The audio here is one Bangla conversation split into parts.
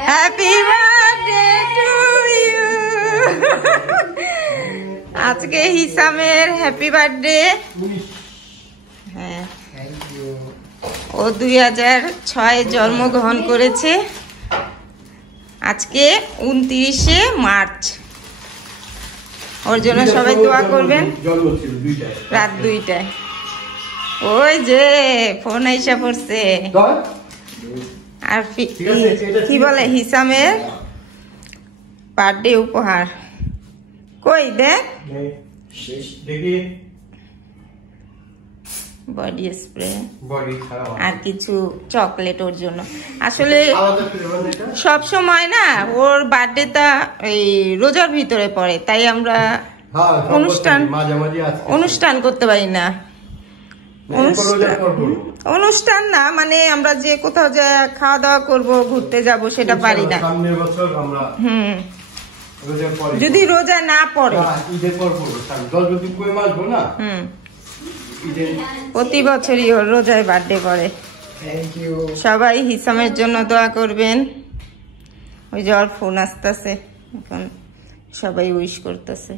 Happy birthday to you. আজকে হিসামের হ্যাপি বার্থডে। হ্যাঁ, ও 2006 জন্মগ্রহণ করেছে। আজকে 29শে মার্চ। ওর জন্য সবাই দোয়া করবেন। রাত 2টায় ওই যে ফোন আইসা পড়ছে। আর কি বলে হিসামের বার্থডে উপহার কই দেখ, বডি স্প্রে আর কিছু চকলেট ওর জন্য। আসলে সব সময় না ওর বার্থডেটা এই রোজার ভিতরে পড়ে, তাই আমরা অনুষ্ঠান করতে পারি না। অনুষ্ঠান না মানে আমরা যে কোথাও যে খাওয়া দাওয়া করবো, ঘুরতে যাব, সেটা পারি না। যদি রোজা না পড়ে, প্রতি বছরই ওর রোজায় বার্থডে পড়ে। সবাই হিসামের জন্য দোয়া করবেন। ওই যে ওর ফোন আসতেছে, এখন সবাই উইশ করতেছে।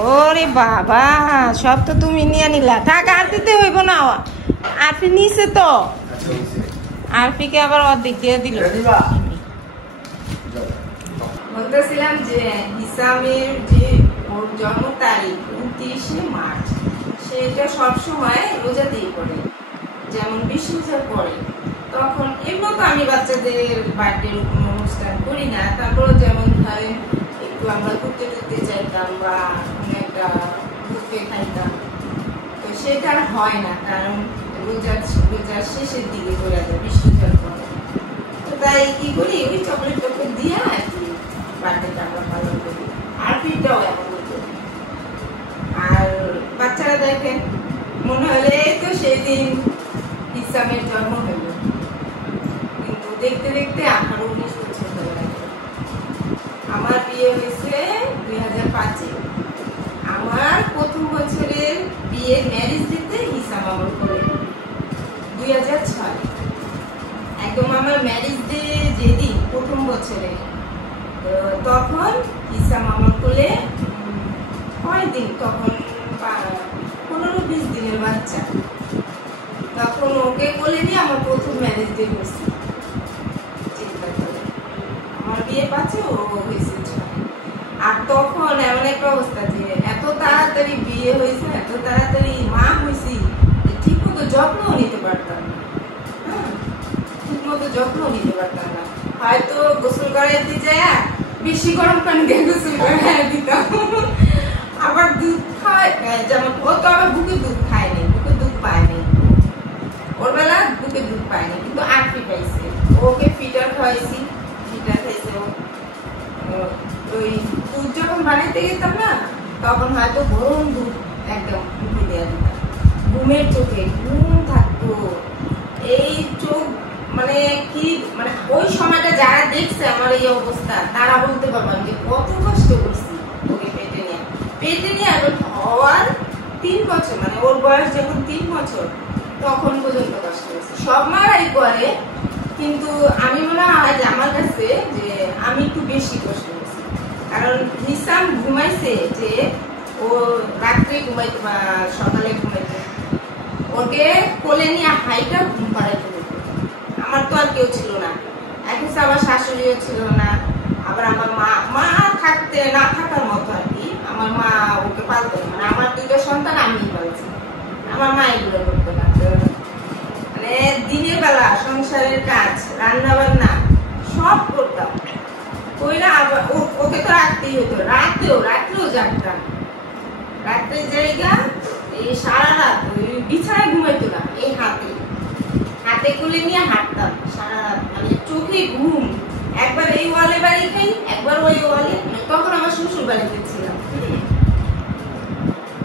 ওরে বাবা, সব তো তুমি নিয়ে নিলা। থাক, আর দিতে হইব না। আরফি নিছে তো, আরফিকে আবার অর্ধেক দিয়ে দিল। বলতেছিলাম যে হিসামের যে ওর জন্ম তারিখ 29শে মার্চ, সেটা সবসময় রোজাতেই পড়ে। যেমন বিশ্বজার পরে, তখন এমন তো আমি বাচ্চাদের বার্থডে অনুষ্ঠান করি না। তারপরে যেমন ধরেন একটু আমরা ঘুরতে টুরতে চাইতাম বা একটা বুফে খাইতাম, তো সেটা আর হয় না, কারণ রোজার শেষের দিকে করে যায় বিশ্বজার পরে। তো তাই কি করি, ওই চকলেট টকলেট দিয়ে আর কি বার্থডেটা আমরা পালন করি। আর ফিরটাও এমন করি। আর বাচ্চারা দেখেন মনে হলে তো সেদিন ইসলামের জন্ম হইল, কিন্তু দেখতে দেখতে 18-19 বছর হয়ে গেল। আমার বিয়ে হয়েছে 2005-এ। আমার প্রথম বছরের বিয়ের ম্যারেজ দিতে হিসাম আমার করে 2006। একদম আমার ম্যারেজ ডে যেদিন প্রথম বছরে, তখন হিসাম আমার কোলে কয়দিন, তখন 15-20 দিনের বাচ্চা। তখন ওকে কোলে নিয়ে আমার প্রথম ম্যারেজ ডে হয়েছে। চিন্তা করে আমার বিয়ে 5-এ, ও হয়েছে 6। আর তখন এমন একটা অবস্থা যে এত তাড়াতাড়ি বিয়ে হয়েছে, এত তাড়াতাড়ি মা হয়েছি, ঠিক মতো যত্নও নিতে পারতাম না। ঠিক মতো যত্নও নিতে পারতাম না। হয়তো গোসল করাইতে যায় বেশি গরম পানি দিয়ে গোসল করাই দিতাম। আবার দুধ খাওয়াই, যেমন ও তো আবার বুকে দুধ খায়নি, বুকে দুধ পায়নি। ওর বেলা বুকে দুধ পায়নি, কিন্তু আরফি পাইছে। ওকে ফিটার খাওয়াইছি, ফিটার খাইছে। ওই দুধ যখন বানাইতে যেতাম না, তখন হয়তো গরম দুধ একদম মুখে দেওয়া দিতাম। ঘুমের চোখে ঘুম থাকতো। এই চোখ মানে কি, মানে ওই সময়টা যারা দেখছে আমার এই অবস্থা, তারা বলতে পারবেন যে কত কষ্ট করছি ওকে পেটে নিয়ে হওয়ার 3 বছর, মানে ওর বয়স যখন 3 বছর, তখন পর্যন্ত কষ্ট হয়েছে। সব মারাই করে, কিন্তু আমি মনে হয় যে আমার কাছে যে আমি একটু বেশি কষ্ট হয়েছি। কারণ হিসাম ঘুমাইছে যে ও রাত্রে ঘুমাইতে বা সকালে ঘুমাইতে, ওকে কোলে নিয়ে হাইটা ঘুম পাড়াইতে হতো। আমার তো আর কেউ ছিল না, এক হিসাবে আমার শাশুড়িও ছিল না। আবার আমার মা থাকতে না থাকার মতো আর কি, আমার মা ওকে পালতো না। মানে আমার 2টা সন্তান আমি পালছি, আমার মা এগুলো করতো না। মানে দিনের বেলা সংসারের কাজ, রান্না বান্না সব করতাম। ওইরা আবার ওকে তো রাখতেই হতো, রাত্রেও জাগতাম। রাত্রের জায়গা এই সারা রাত ওই বিছানায় ঘুমাইতো না, এই হাতে কোলে নিয়ে হাঁটতাম সারা রাত। মানে চোখে ঘুম, একবার এই ওয়ালে বাড়ি খাই, একবার ওই ওয়ালে। তখন আমার শ্বশুর বাড়িতে ছিলাম,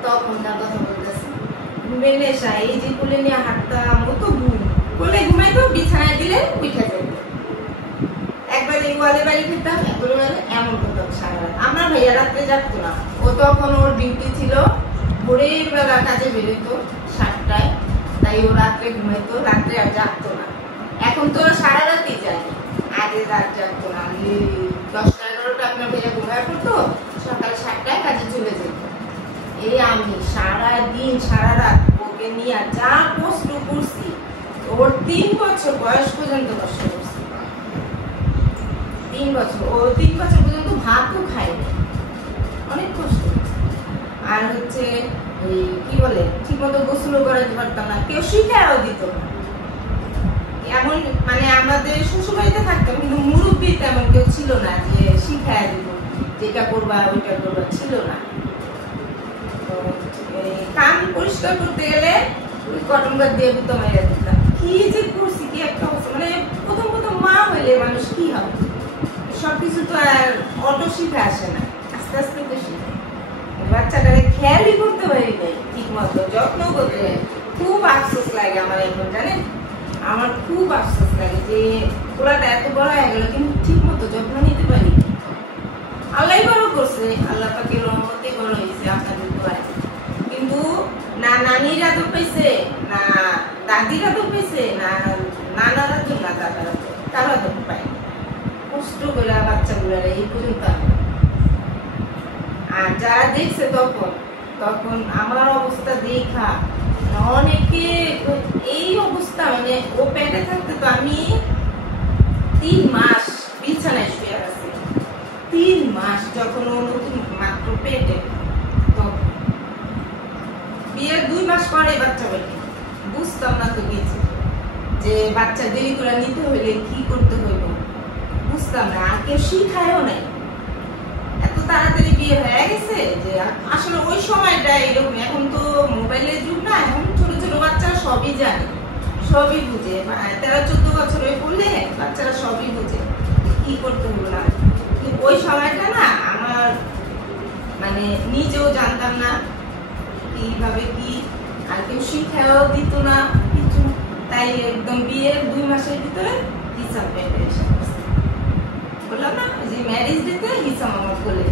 তখন তার কথা বলতেছি। ঘুমের নেশা, এই যে কোলে নিয়ে হাঁটতাম, ও তো ঘুম, কোলে ঘুমাইতো, বিছানায় দিলে উঠে যেত। একবার এই ওয়ালে বাড়ি খেতাম, একবার ওয়ালে, এমন করতাম সারা রাত। আমার ভাইয়া রাত্রে জাগতো না, ও তখন ওর ডিউটি ছিল, ভোরের বেলা কাজে বেরোতো 7টায়, তাই ও রাত্রে ঘুমাইতো, রাত্রে আর জাগতো না। এখন তো সারা রাতই যায়, আগে রাত জাগতো না। 10টা-11টা আপনার ভাইয়া ঘুমায় পড়তো, সকাল 7টায় কাজে চলে যেত। এই আমি সারাদিন সারা রাত ওকে নিয়ে যা কষ্ট করছি, ওর 3 বছর বয়স পর্যন্ত কষ্ট করছি। 3 বছর, ও 3 বছর পর্যন্ত ভাতও খায়নি, অনেক কষ্ট। আর হচ্ছে কি বলে, ঠিক মতো গোসলও করাতে পারতাম না, কেউ শিখায়ও দিত না। এমন মানে আমাদের শ্বশুরবাড়িতে থাকতাম, কিন্তু মুরব্বী তেমন কেউ ছিল না যে শিখায় দিব, যেটা করবা ওইটা করবা, ছিল না। তো কান পরিষ্কার করতে গেলে কটন গাছ দিয়ে বুতো মাইরা দিতাম। কি যে করছি, কি একটা অবস্থা। মানে প্রথম প্রথম মা হইলে মানুষ কি হবে, সবকিছু তো আর অটো শিখে আসে না, আস্তে আস্তে তো শিখে। বাচ্চাটাকে খেয়ালই করতে পারি নাই ঠিক মতো, যত্ন করতে হয়। খুব আফসোস লাগে আমার এখন, জানেন, আমার খুব আফসোস লাগে যে পোলাটা এত বড় হয়ে গেল, কিন্তু ঠিক মতো যত্ন নিতে পারি। আল্লাহ বড় করছে, আল্লাহ পাকের রহমতে বড় হয়েছে আপনাদের দোয়ায়। কিন্তু না নানিরা তো পেয়েছে, না দাদিরা তো পেয়েছে, না নানারা তো, না দাদারা তো, কারো তো পায়। কষ্ট করে বাচ্চাগুলো এই পর্যন্ত। আর যারা দেখছে তখন আমার অবস্থা দেখা অনেকে এই অবস্থা, মানে ও পেটে থাকতে তো আমি 3 মাস বিছানায় শুয়ে আছি। 3 মাস, যখন ও নতুন মাত্র পেটে, তখন বিয়ের 2 মাস পরে বাচ্চা বেরোয়। বুঝতাম না তো কিছু, যে বাচ্চা দেরি করে নিতে হইলে কি করতে হইব, বুঝতাম না। আর কেউ শিখায়ও নাই, এত তাড়াতাড়ি বিয়ে হয়ে গেছে যে আসলে ওই সময়টা এরকম। এখন তো মোবাইলের যুগ না, এখন ছোট ছোট বাচ্চারা সবই জানে, সবই বুঝে। 13-14 বছর হয়ে পড়লে বাচ্চারা সবই বুঝে কি করতে হলো না। ওই সময়টা না আমার মানে নিজেও জানতাম না কিভাবে কি, আর কেউ শিখাও দিত না কিছু। তাই একদম বিয়ের 2 মাসের ভিতরে হিসাব পেটে এসে বললাম না যে ম্যারেজ ডেতে হিসাব আমার বলে।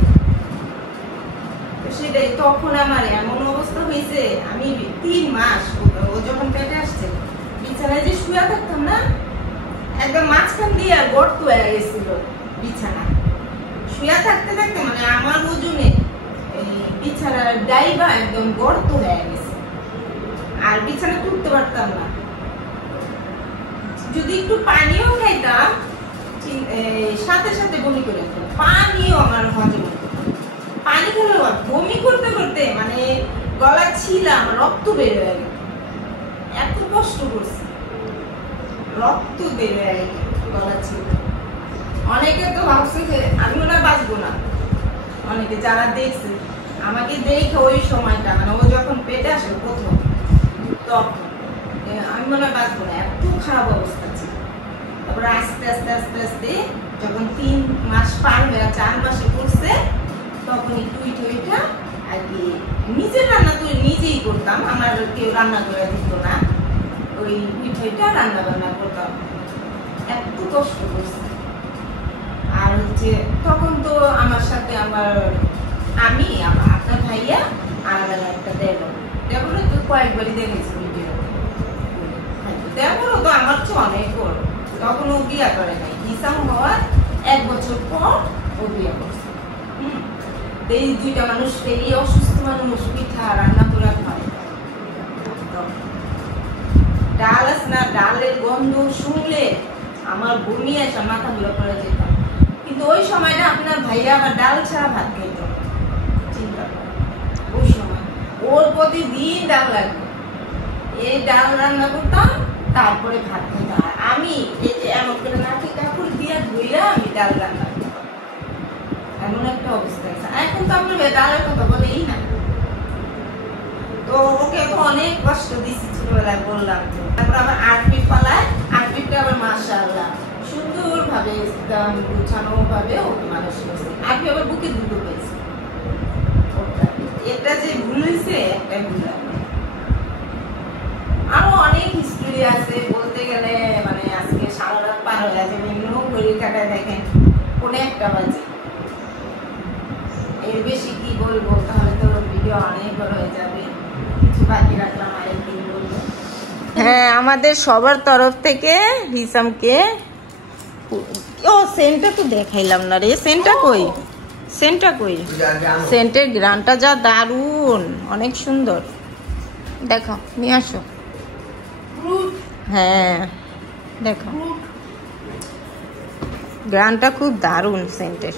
সেটাই তখন আমার এমন অবস্থা হয়েছে, আমি 3 মাস ও যখন পেটে আসছে, বিছানায় যে শুয়ে থাকতাম না, একদম মাঝখান দিয়ে গর্ত হয়ে গেছিল বিছানা। শুয়ে থাকতে থাকতে মানে আমার ওজনে বিছানার ডাইবা একদম গর্ত হয়ে গেছে, আর বিছানা তুলতে পারতাম না। যদি একটু পানিও খাইতাম, সাথে সাথে বমি করে দিত। পানিও আমার হজম হতো, পানি খেলে বমি করতে করতে মানে গলা ছিলাম, রক্ত বের হয়ে গেল। এত কষ্ট করছি, রক্ত বের হয়ে গেল, গলা ছিল। অনেকে তো ভাবছে যে আমি মনে হয় বাঁচবো না। অনেকে যারা দেখছে আমাকে দেখে ওই সময়টা, মানে ও যখন পেটে আসে প্রথম, তখন আমি মনে হয় বাঁচবো না, এত খারাপ অবস্থা ছিল। তারপরে আস্তে আস্তে আস্তে আস্তে যখন 3 মাস পার হয়ে 4 মাসে পড়ছে, তখন একটু উঠা আর কি নিজের রান্না তো নিজেই করতাম, আমার কেউ রান্না করে দিত না। ওই উঠা রান্না বান্না করতাম, এত কষ্ট করছে। আর হচ্ছে তখন তো আমার সাথে আমি আপনার ভাইয়া আর একটা দেবরে তো কয়েকবারই দেখেছি ভিডিও। দেবরও তো আমার তো অনেক বড়, তখন ও বিয়া করে নাই। হিসাম হওয়ার 1 বছর পর ও বিয়া করছে। এই 2টা মানুষ, এই অসুস্থ মানুষ পিঠা রান্না করে খায়। ডাল আছে না, ডালের গন্ধ শুনলে আমার বমি আসা, মাথা ঘুরে পড়ে যেত। কিন্তু ওই সময়টা আপনার ভাইয়া আবার ডাল ছাড়া ভাত খেত। চিন্তা করে ওই সময় ওর প্রতিদিন ডাল লাগবে, এই ডাল রান্না করতাম, তারপরে ভাত খেতাম। আর আমি এই যে এমন করে নাকি কাপড় দিয়ে ধুইরা আমি ডাল রান্না করতাম। এমন একটা অবস্থা। এখন তো আমরা ডালের কথা বলেই না। তো ওকে তো অনেক কষ্ট দিচ্ছি ছোটবেলায়, বললাম। তারপর আবার 8 ফিট পালায়, 8 ফিটটা আবার মাশাআল্লাহ সুন্দর ভাবে গুছানো ভাবে ওকে মানুষ করছে। আমি আবার বুকে দুটো পেয়েছি। এটা যে ভুল হয়েছে, একটা ভুল। আরো অনেক হিস্ট্রি আছে বলতে গেলে, মানে আজকে সারা রাত পার হয়ে যাবে। এমনিও ঘড়ির কাটায় দেখেন 1:45 বাজে। এর বেশি কি বলবো, তাহলে তো ভিডিও অনেক বড় হয়ে যাবে। কিছু বাকি রাখলাম, আরেকদিন বলবো। হ্যাঁ, আমাদের সবার তরফ থেকে হিসামকে ও সেন্টটা তো দেখাইলাম না রে, সেন্টটা কই, সেন্টটা কই, সেন্টের গ্রানটা যা দারুণ, অনেক সুন্দর। দেখো নিয়ে আসো। হ্যাঁ দেখো গ্রানটা খুব দারুণ সেন্টের।